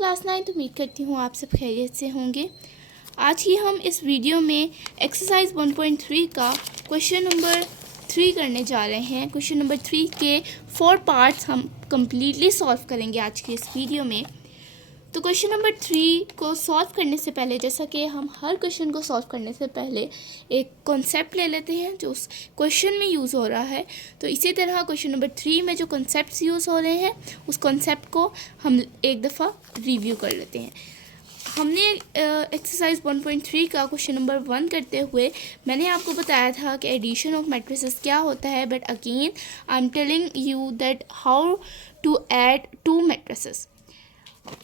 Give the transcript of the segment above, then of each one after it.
Class 9। उम्मीद करती हूँ आप सब खैरियत से होंगे। आज ही हम इस वीडियो में एक्सरसाइज 1.3 का क्वेश्चन नंबर 3 करने जा रहे हैं। क्वेश्चन नंबर 3 के 4 पार्ट्स हम कम्प्लीटली सॉल्व करेंगे आज की इस वीडियो में। तो क्वेश्चन नंबर 3 को सॉल्व करने से पहले, जैसा कि हम हर क्वेश्चन को सॉल्व करने से पहले एक कॉन्सेप्ट ले लेते हैं जो उस क्वेश्चन में यूज़ हो रहा है, तो इसी तरह क्वेश्चन नंबर 3 में जो कॉन्सेप्ट्स यूज़ हो रहे हैं उस कॉन्सेप्ट को हम एक दफ़ा रिव्यू कर लेते हैं। हमने एक्सरसाइज 1.3 का क्वेश्चन नंबर 1 करते हुए मैंने आपको बताया था कि एडिशन ऑफ मैट्रिसेस क्या होता है, but again I am telling you that how to add 2 matrices.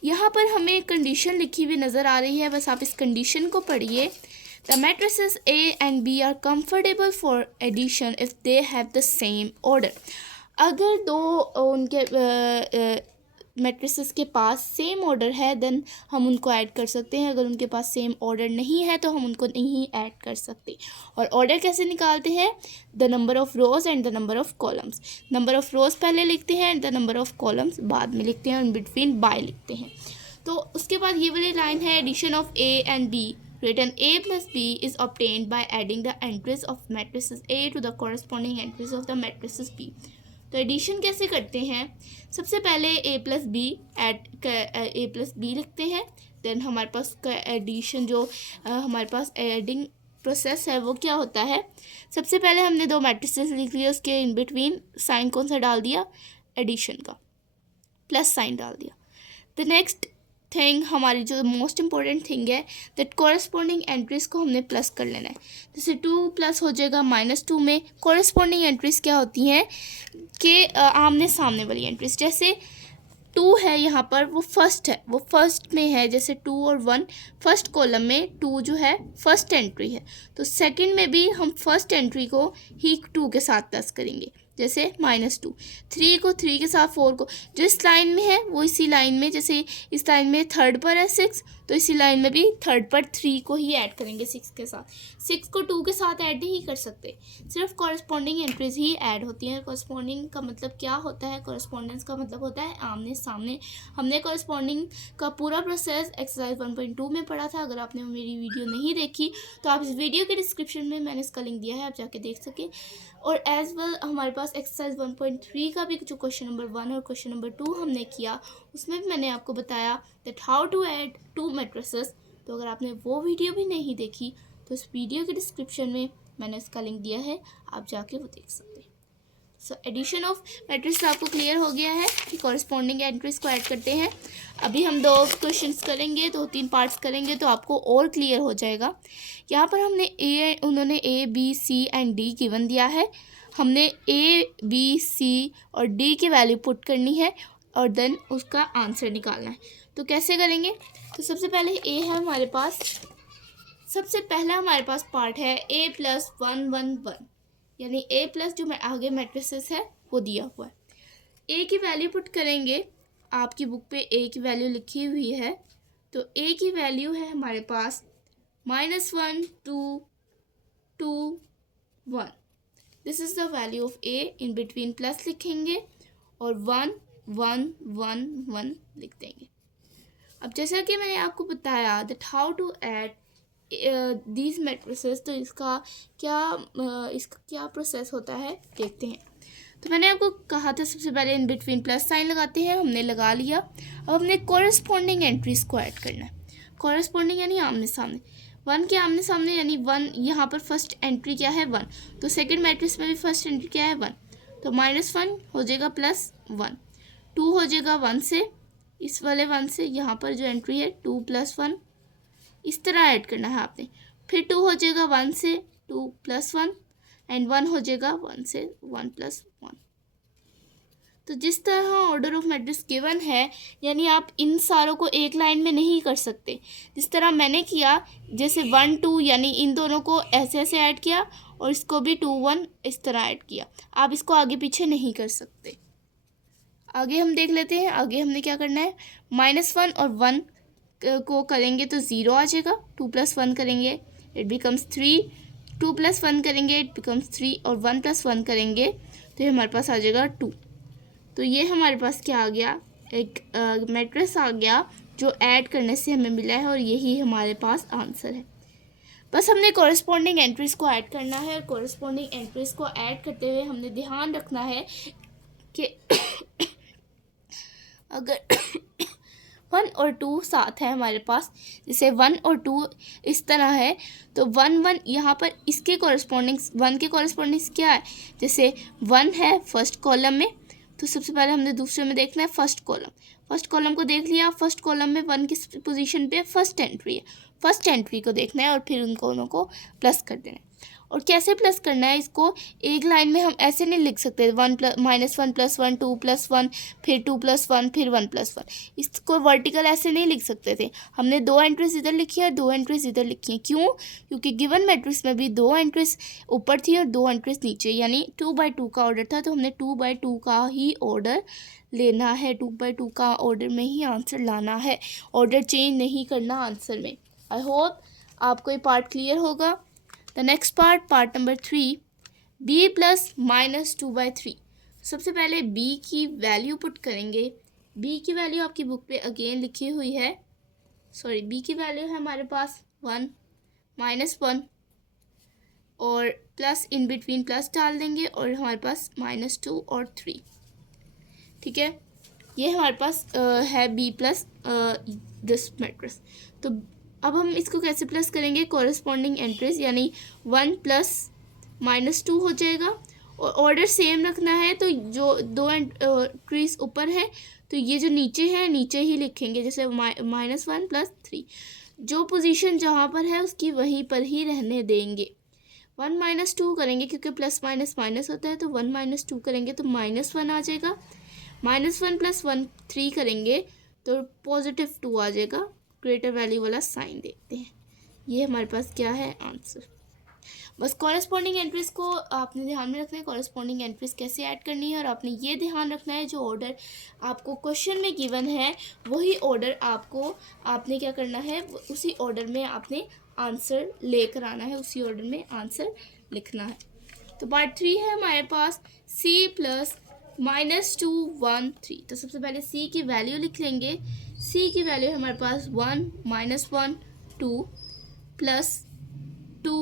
यहाँ पर हमें एक कंडीशन लिखी हुई नज़र आ रही है, बस आप इस कंडीशन को पढ़िए। The matrices A and B are comfortable for addition if they have the same order. अगर दो उनके मैट्रिसेस के पास सेम ऑर्डर है देन हम उनको ऐड कर सकते हैं। अगर उनके पास सेम ऑर्डर नहीं है तो हम उनको नहीं ऐड कर सकते। और ऑर्डर कैसे निकालते हैं? The number of rows and the number of columns. Number of rows पहले लिखते हैं and the number of columns बाद में लिखते हैं और इन बिटवीन बाय लिखते हैं। तो उसके बाद ये वाली लाइन है, addition of A and B written A plus B is obtained by adding the entries of matrices A to the corresponding entries of the matrices B। तो एडिशन कैसे करते हैं? सबसे पहले A प्लस बी लिखते हैं, then हमारे पास addition जो हमारे पास एडिंग प्रोसेस है वो क्या होता है? सबसे पहले हमने 2 मैट्रिसेस लिख लिए, उसके इन बिटवीन साइन कौन सा डाल दिया? एडिशन का, प्लस साइन डाल दिया। द नेक्स्ट थिंग, हमारी जो मोस्ट इम्पॉर्टेंट थिंग है, दैट कॉरस्पॉन्डिंग एंट्रीज़ को हमने प्लस कर लेना है। जैसे 2 प्लस हो जाएगा -2 में कॉरस्पॉन्डिंग एंट्रीज़ क्या होती हैं कि आमने सामने वाली एंट्रीज़। जैसे 2 है यहाँ पर, वो फर्स्ट है, वो फर्स्ट में है। जैसे 2 और 1 फर्स्ट कॉलम में 2 जो है फर्स्ट एंट्री है, तो सेकंड में भी हम फर्स्ट एंट्री को ही 2 के साथ प्लस करेंगे। जैसे -2, 3 को 3 के साथ 4 को, जो इस लाइन में है वो इसी लाइन में, जैसे इस लाइन में थर्ड पर है 6, तो इसी लाइन में भी थर्ड पर 3 को ही ऐड करेंगे 6 के साथ। 6 को 2 के साथ ऐड नहीं कर सकते, सिर्फ कॉरस्पॉन्डिंग एंट्रीज ही ऐड होती हैं। कॉरस्पॉन्डिंग का मतलब क्या होता है? कॉरस्पॉन्डेंस का मतलब होता है आमने सामने। हमने कॉरस्पॉन्डिंग का पूरा प्रोसेस एक्सरसाइज 1.2 में पढ़ा था। अगर आपने मेरी वीडियो नहीं देखी तो आप इस वीडियो के डिस्क्रिप्शन में मैंने इसका लिंक दिया है, आप जाके देख सकें। और एज वेल हमारे पास एक्सरसाइज 1.3 का भी जो क्वेश्चन नंबर 1 और क्वेश्चन नंबर 2 हमने किया, उसमें भी मैंने आपको बताया that how to add 2 matrices. तो अगर आपने वो वीडियो भी नहीं देखी तो इस वीडियो के डिस्क्रिप्शन में मैंने इसका लिंक दिया है, आप जाके वो देख सकते हैं। सो एडिशन ऑफ मैट्रिक्स आपको क्लियर हो गया है कि कॉरस्पॉन्डिंग एंट्रीज को ऐड करते हैं। अभी हम 2 क्वेश्चंस करेंगे, 2-3 पार्ट्स करेंगे तो आपको और क्लियर हो जाएगा। यहाँ पर उन्होंने A, B, C and D given दिया है। हमने A, B, C और D की वैल्यू पुट करनी है और देन उसका आंसर निकालना है। तो कैसे करेंगे? तो सबसे पहले A है हमारे पास, सबसे पहला हमारे पास पार्ट है A + 1 1 1, यानी A प्लस जो आगे मैट्रिसेस है वो दिया हुआ है। A की वैल्यू पुट करेंगे, आपकी बुक पे A की वैल्यू लिखी हुई है, तो A की वैल्यू है हमारे पास -1 2 2 1। This is the value of A। In between plus लिखेंगे और 1 1 1 1 लिख देंगे। अब जैसा कि मैंने आपको बताया that how to add these matrices, तो इसका क्या प्रोसेस होता है देखते हैं। तो मैंने आपको कहा था सबसे पहले इन बिटवीन प्लस साइन लगाते हैं, हमने लगा लिया। अब हमने कॉरस्पॉन्डिंग एंट्रीज को ऐड करना है। कॉरस्पॉन्डिंग यानी आमने सामने, 1 के आमने सामने, यानी 1 यहाँ पर फर्स्ट एंट्री क्या है? 1, तो सेकेंड मैट्रिक्स में भी फर्स्ट एंट्री क्या है? 1, तो -1 हो जाएगा +1, 2 हो जाएगा 1 से, इस वाले 1 से यहाँ पर जो एंट्री है 2 + 1, इस तरह ऐड करना है आपने। फिर 2 हो जाएगा 1 से 2 + 1 एंड 1 हो जाएगा 1 से 1 + 1। तो जिस तरह ऑर्डर ऑफ मैट्रिक्स गिवन है, यानी आप इन सारों को एक लाइन में नहीं कर सकते। जिस तरह मैंने किया, जैसे 1 2, यानी इन दोनों को ऐसे ऐसे ऐड किया और इसको भी 2 1 इस तरह ऐड किया। आप इसको आगे पीछे नहीं कर सकते। आगे हम देख लेते हैं, आगे हमने क्या करना है। -1 और 1 को करेंगे तो 0 आ जाएगा, 2 + 1 करेंगे इट बिकम्स 3, 2 + 1 करेंगे इट बिकम्स 3, और 1 + 1 करेंगे तो ये हमारे पास आ जाएगा 2। तो ये हमारे पास क्या आ गया? एक मैट्रिक्स आ गया जो ऐड करने से हमें मिला है और यही हमारे पास आंसर है। बस हमने कॉरेस्पॉन्डिंग एंट्रीज को ऐड करना है और कॉरेस्पॉन्डिंग एंट्रीज को ऐड करते हुए हमने ध्यान रखना है कि अगर 1 और 2 साथ है हमारे पास, जैसे 1 और 2 इस तरह है, तो 1 1 यहाँ पर इसके कॉरेस्पॉन्डिंग 1 के कॉरेस्पॉन्डिंग क्या है, जैसे 1 है फर्स्ट कॉलम में, तो सबसे पहले हमने दूसरे में देखना है फर्स्ट कॉलम को देख लिया। फर्स्ट कॉलम में 1 किस पोजीशन पे फर्स्ट एंट्री है, फर्स्ट एंट्री को देखना है और फिर उन दोनों को प्लस कर देना है। और कैसे प्लस करना है, इसको एक लाइन में हम ऐसे नहीं लिख सकते 1 + -1 + 1 2 + 1 फिर 2 + 1 फिर 1 + 1, इसको वर्टिकल ऐसे नहीं लिख सकते थे। हमने 2 एंट्रीज इधर लिखी है, 2 एंट्रीज इधर लिखी है। क्यों? क्योंकि गिवन मैट्रिक्स में भी 2 एंट्रीज ऊपर थी और 2 एंट्रीज नीचे, यानी 2/2 का ऑर्डर था, तो हमने 2/2 का ही ऑर्डर लेना है, 2/2 का ऑर्डर में ही आंसर लाना है, ऑर्डर चेंज नहीं करना आंसर में। आई होप आपको ये पार्ट क्लियर होगा। The next part number 3, b + -2/3। सबसे पहले b की वैल्यू पुट करेंगे। b की वैल्यू आपकी बुक पे अगेन लिखी हुई है, b की वैल्यू है हमारे पास 1 -1 और प्लस इन बिटवीन प्लस डाल देंगे और हमारे पास -2 और 3। ठीक है, ये हमारे पास है b प्लस दिस मैट्रिक्स। तो अब हम इसको कैसे प्लस करेंगे, कॉरेस्पॉन्डिंग एंट्रीज, यानी 1 + -2 हो जाएगा और ऑर्डर सेम रखना है। तो जो 2 एंट्रीज ऊपर है तो ये जो नीचे है नीचे ही लिखेंगे, जैसे -1 + 3, जो पोजीशन जहाँ पर है उसकी वहीं पर ही रहने देंगे। 1 - 2 करेंगे क्योंकि प्लस माइनस माइनस होता है, तो 1 - 2 करेंगे तो -1 आ जाएगा। -1 + 1 3 करेंगे तो +2 आ जाएगा। ग्रेटर वैल्यू वाला साइन देखते हैं, ये हमारे पास क्या है आंसर। बस कॉरेस्पॉन्डिंग एंट्रीज को आपने ध्यान में रखना है, कॉरेस्पॉन्डिंग एंट्रीज कैसे ऐड करनी है, और आपने ये ध्यान रखना है जो ऑर्डर आपको क्वेश्चन में गिवन है वही ऑर्डर आपने क्या करना है, उसी ऑर्डर में आपने आंसर लेकर आना है, उसी ऑर्डर में आंसर लिखना है। तो पार्ट 3 है हमारे पास c + -2 1 3। तो सबसे पहले c की वैल्यू लिख लेंगे। c की वैल्यू है हमारे पास 1 -1 2 + 2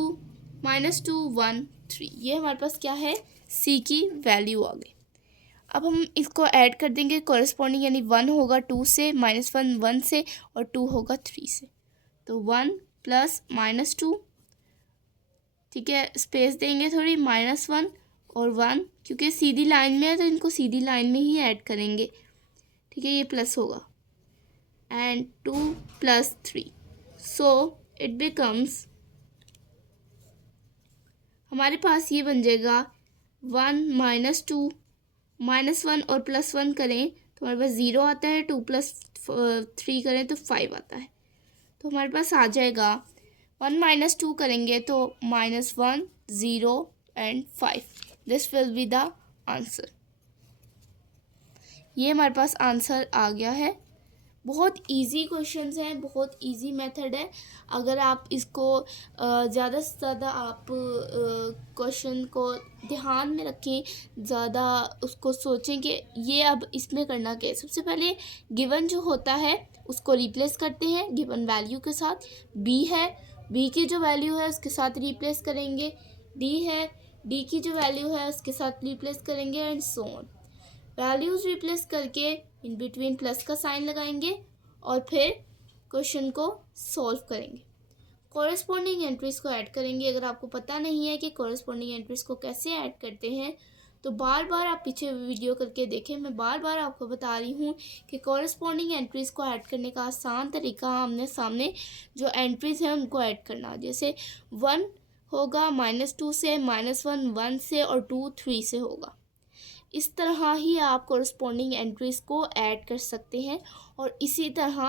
-2 1 3। ये हमारे पास क्या है, c की वैल्यू आ गई। अब हम इसको ऐड कर देंगे कॉरेस्पॉन्डिंग, यानी 1 होगा 2 से, -1 1 से और 2 होगा 3 से। तो 1 + -2, ठीक है, स्पेस देंगे थोड़ी, -1 और 1, क्योंकि सीधी लाइन में है तो इनको सीधी लाइन में ही ऐड करेंगे। ठीक है, ये प्लस होगा एंड 2 + 3, सो इट बिकम्स, हमारे पास ये बन जाएगा 1 - 2 -1 और +1 करें तो हमारे पास 0 आता है, 2 + 3 करें तो 5 आता है। तो हमारे पास आ जाएगा 1 - 2 करेंगे तो -1 0 and 5। This will be the answer. ये हमारे पास आंसर आ गया है। बहुत इजी क्वेश्चंस हैं, बहुत इजी मेथड है। अगर आप इसको ज़्यादा से ज़्यादा आप क्वेश्चन को ध्यान में रखें, ज़्यादा उसको सोचें कि ये अब इसमें करना क्या है। सबसे पहले गिवन जो होता है उसको रिप्लेस करते हैं गिवन वैल्यू के साथ। b है, b की जो वैल्यू है उसके साथ रिप्लेस करेंगे। d है, d की जो वैल्यू है उसके साथ रिप्लेस करेंगे and so on. Values replace करके इन बिटवीन प्लस का साइन लगाएंगे और फिर क्वेश्चन को सॉल्व करेंगे। कॉरेस्पॉन्डिंग एंट्रीज़ को ऐड करेंगे। अगर आपको पता नहीं है कि कॉरेस्पॉन्डिंग एंट्रीज़ को कैसे ऐड करते हैं तो बार बार आप पीछे वीडियो करके देखें। मैं बार बार आपको बता रही हूँ कि कॉरेस्पॉन्डिंग एंट्रीज़ को ऐड करने का आसान तरीका आमने सामने जो एंट्रीज़ हैं उनको ऐड करना। जैसे 1 होगा -2 से, -1 1 से और 2 3 से होगा। इस तरह ही आप कॉरेस्पॉन्डिंग एंट्रीज़ को ऐड कर सकते हैं और इसी तरह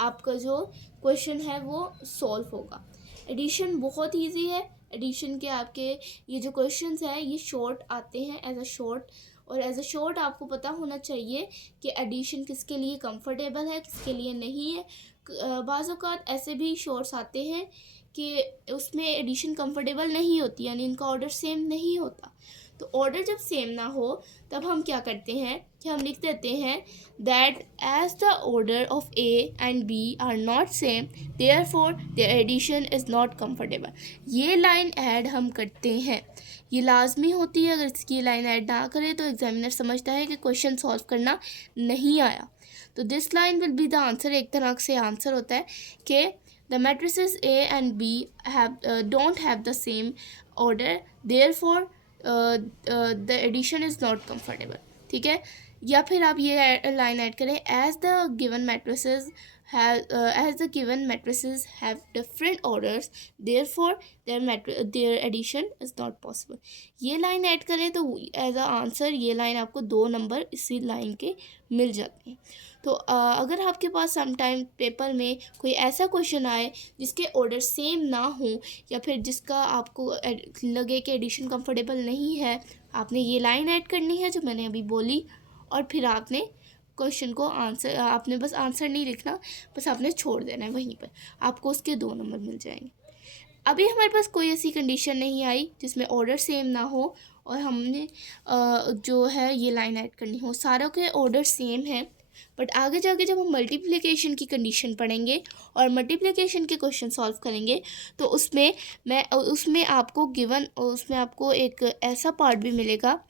आपका जो क्वेश्चन है वो सॉल्व होगा। एडिशन बहुत इजी है। एडिशन के आपके ये जो क्वेश्चंस हैं ये शॉर्ट आते हैं एज अ शॉर्ट, और एज अ शॉर्ट आपको पता होना चाहिए कि एडिशन किसके लिए कंफर्टेबल है, किसके लिए नहीं है। बाज़ औक़ात ऐसे भी शॉर्ट्स आते हैं कि उसमें एडिशन कंफर्टेबल नहीं होती, यानी इनका ऑर्डर सेम नहीं होता। तो ऑर्डर जब सेम ना हो तब हम क्या करते हैं कि हम लिख देते हैं that as the order of A and B are not same therefore the addition is not comfortable. ये लाइन ऐड हम करते हैं, ये लाजमी होती है। अगर इसकी लाइन ऐड ना करें तो एग्जामिनर समझता है कि क्वेश्चन सॉल्व करना नहीं आया। तो this line will be the answer. एक तरह से आंसर होता है कि the matrices A and B have don't have the same order therefore the addition is not comfortable. ठीक है, या फिर आप ये लाइन ऐड करें as the given matrices as the given matrices have different orders therefore their addition is not possible। ये line add करें तो एज अ आंसर ये लाइन आपको 2 नंबर इसी लाइन के मिल जाते हैं। तो अगर आपके पास सम टाइम पेपर में कोई ऐसा क्वेश्चन आए जिसके ऑर्डर सेम ना हो या फिर जिसका आपको लगे कि एडिशन कंफर्टेबल नहीं है, आपने ये लाइन ऐड करनी है जो मैंने अभी बोली, और फिर आपने क्वेश्चन को आंसर, आपने बस आंसर नहीं लिखना, बस आपने छोड़ देना है वहीं पर, आपको उसके 2 नंबर मिल जाएंगे। अभी हमारे पास कोई ऐसी कंडीशन नहीं आई जिसमें ऑर्डर सेम ना हो और हमने जो है ये लाइन ऐड करनी हो। सारों के ऑर्डर सेम है, बट आगे जाके जब हम मल्टीप्लिकेशन की कंडीशन पढ़ेंगे और मल्टीप्लिकेशन के क्वेश्चन सॉल्व करेंगे तो उसमें आपको एक ऐसा पार्ट भी मिलेगा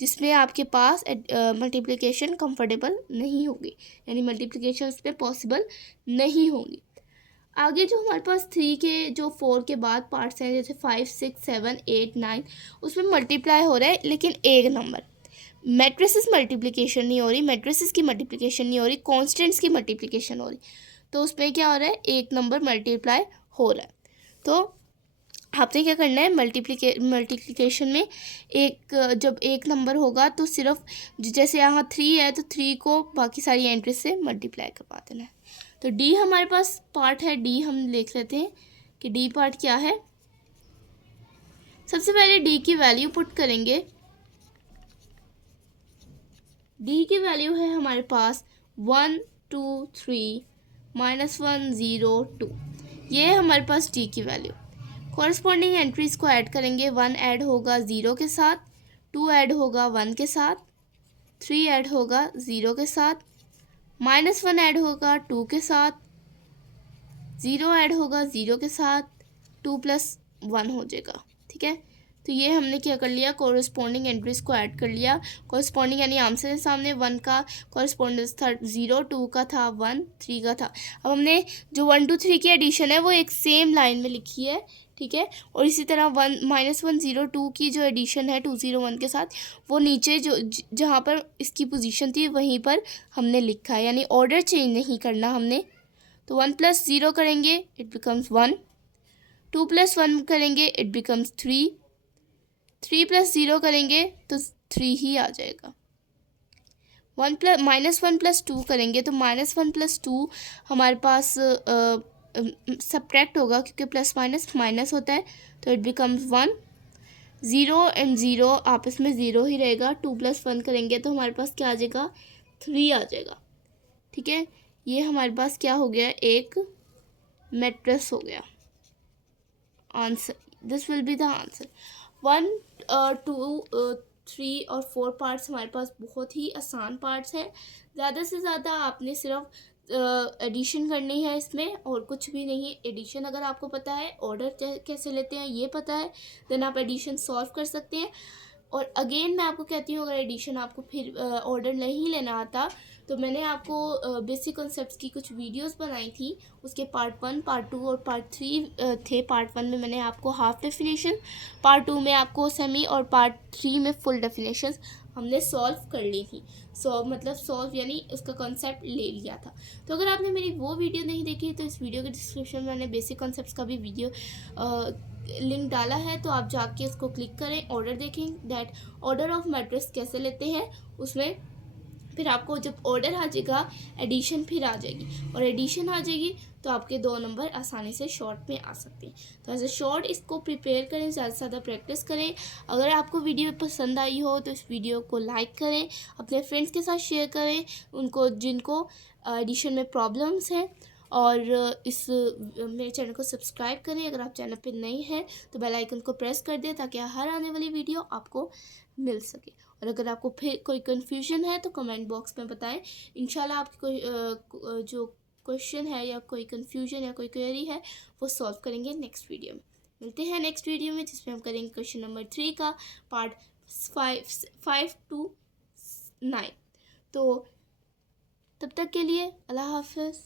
जिसमें आपके पास मल्टीप्लिकेशन कंफर्टेबल नहीं होगी, यानी मल्टीप्लिकेशन उसमें पॉसिबल नहीं होगी। आगे जो हमारे पास 3 के जो 4 के बाद पार्ट्स हैं जैसे 5, 6, 7, 8, 9, उसमें मल्टीप्लाई हो रहा है लेकिन एक नंबर। मैट्रिसेस मल्टीप्लिकेशन नहीं हो रही, मैट्रिसेस की मल्टीप्लिकेशन नहीं हो रही, कॉन्स्टेंट्स की मल्टीप्लिकेशन हो रही। तो उसमें क्या हो रहा है, एक नंबर मल्टीप्लाई हो रहा है। तो आपने क्या करना है, मल्टीप्लिकेशन में जब एक नंबर होगा तो सिर्फ जैसे यहाँ 3 है तो 3 को बाकी सारी एंट्री से मल्टीप्लाई करवा देना है। तो डी हमारे पास पार्ट है, डी हम देख लेते हैं कि डी पार्ट क्या है। सबसे पहले डी की वैल्यू पुट करेंगे। डी की वैल्यू है हमारे पास 1, 2, 3, -1, 0, 2। ये है हमारे पास डी की वैल्यू। कॉरस्पॉन्डिंग एंट्रीज को ऐड करेंगे। 1 ऐड होगा 0 के साथ, 2 ऐड होगा 1 के साथ, 3 ऐड होगा 0 के साथ, -1 ऐड होगा 2 के साथ, 0 ऐड होगा 0 के साथ, 2 + 1 हो जाएगा। ठीक है, तो ये हमने क्या कर लिया, कॉरस्पॉन्डिंग एंट्रीज को ऐड कर लिया। कॉरस्पॉन्डिंग यानी आमने सामने 1 का कॉरस्पॉन्डेंस था 0, 2 का था 1, 3 का था। अब हमने जो 1, 2, 3 की एडिशन है वो एक सेम लाइन में लिखी है। ठीक है, और इसी तरह -1, 0, 2 की जो एडिशन है 2, 0, 1 के साथ, वो नीचे जहाँ पर इसकी पोजीशन थी वहीं पर हमने लिखा है, यानी ऑर्डर चेंज नहीं करना हमने। तो 1 + 0 करेंगे इट बिकम्स 1, 2 + 1 करेंगे इट बिकम्स 3, 3 + 0 करेंगे तो 3 ही आ जाएगा। -1 + 2 करेंगे तो -1 + 2 हमारे पास सब्ट्रैक्ट होगा क्योंकि प्लस माइनस माइनस होता है, तो इट बिकम्स 1। 0 और 0 आपस में 0 ही रहेगा। 2 + 1 करेंगे तो हमारे पास क्या आ जाएगा, 3 आ जाएगा। ठीक है, ये हमारे पास क्या हो गया, एक मैट्रिक्स हो गया। Answer, this will be the answer. 1, 2, 3 और 4 पार्ट्स हमारे पास बहुत ही आसान पार्ट्स हैं। ज़्यादा से ज़्यादा आपने सिर्फ एडिशन करनी है इसमें, और कुछ भी नहीं। एडिशन अगर आपको पता है, ऑर्डर कैसे लेते हैं ये पता है, देन आप एडिशन सॉल्व कर सकते हैं। और अगेन मैं आपको कहती हूँ, अगर एडिशन आपको फिर ऑर्डर नहीं लेना आता तो मैंने आपको बेसिक कॉन्सेप्ट्स की कुछ वीडियोस बनाई थी, उसके पार्ट 1, पार्ट 2 और पार्ट 3 थे। पार्ट 1 में मैंने आपको हाफ डेफिनेशन, पार्ट 2 में आपको सेमी, और पार्ट 3 में फुल डेफिनेशंस हमने सॉल्व कर ली थी। सॉल्व यानी उसका कॉन्सेप्ट ले लिया था। तो अगर आपने मेरी वो वीडियो नहीं देखी तो इस वीडियो के डिस्क्रिप्शन में मैंने बेसिक कॉन्सेप्ट्स का भी वीडियो लिंक डाला है, तो आप जाके इसको क्लिक करें, ऑर्डर देखें, दैट ऑर्डर ऑफ मैट्रिक्स कैसे लेते हैं। उसमें फिर आपको जब ऑर्डर आ जाएगा, एडिशन फिर आ जाएगी, और एडिशन आ जाएगी तो आपके 2 नंबर आसानी से शॉर्ट में आ सकते हैं। तो एज अ शॉर्ट इसको प्रिपेयर करें, ज़्यादा से ज़्यादा प्रैक्टिस करें। अगर आपको वीडियो पसंद आई हो तो इस वीडियो को लाइक करें, अपने फ्रेंड्स के साथ शेयर करें, उनको जिनको एडिशन में प्रॉब्लम्स हैं। और इस मेरे चैनल को सब्सक्राइब करें। अगर आप चैनल पे नए हैं तो बेल आइकन को प्रेस कर दें ताकि हर आने वाली वीडियो आपको मिल सके। और अगर आपको फिर कोई कन्फ्यूजन है तो कमेंट बॉक्स में बताएं। इंशाल्लाह आपकी कोई जो क्वेश्चन है या कोई कन्फ्यूजन या कोई क्वेरी है वो सॉल्व करेंगे नेक्स्ट वीडियो में। मिलते हैं नेक्स्ट वीडियो में जिसमें हम करेंगे क्वेश्चन नंबर 3 का पार्ट 5 to 9। तो तब तक के लिए अल्लाह हाफ़िज़।